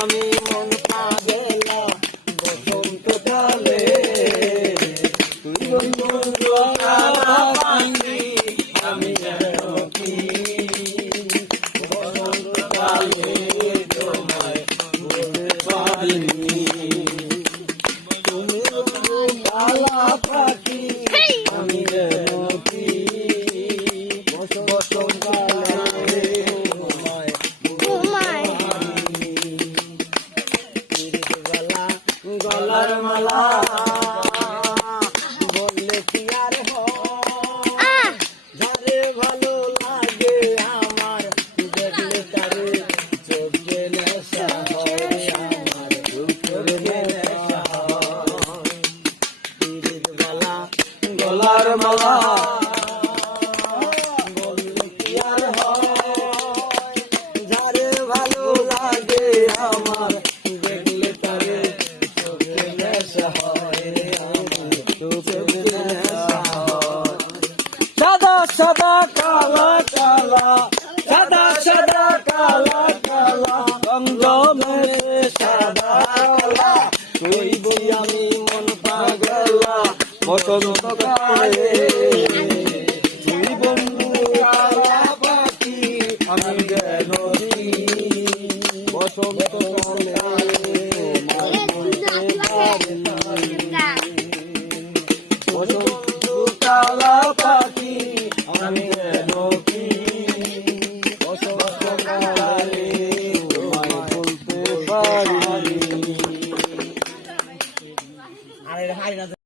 আমি মন পাগলা বসন্তকালে তুই বন্ধু পাখি আমি যেন কি বসন্তকালে তোমায় বলতে পারিনি তুমি কালা পাখি আমি যেন কি বসন্তকালে গলার মালা বললে কি আর যারে ভালো লাগে আমার দেখলে তারে চোখে নেশা হয় আমার চোখে নেশা হয় গলার মালা বললে কি আর যারে ভালো লাগে আমার দেখলে তারে সাদা সাদা কালা কালা সাদা সাদা কালা কালা রংজমে সাদা কালা তুই বই আমি মন পাগলা বসন্তকালে তুই বন্ধু কালা পাখি আমি যেন বসন্তকালে কালা পাখি আমি যেন কি বসন্তকালে তোমায় বলতে পারি।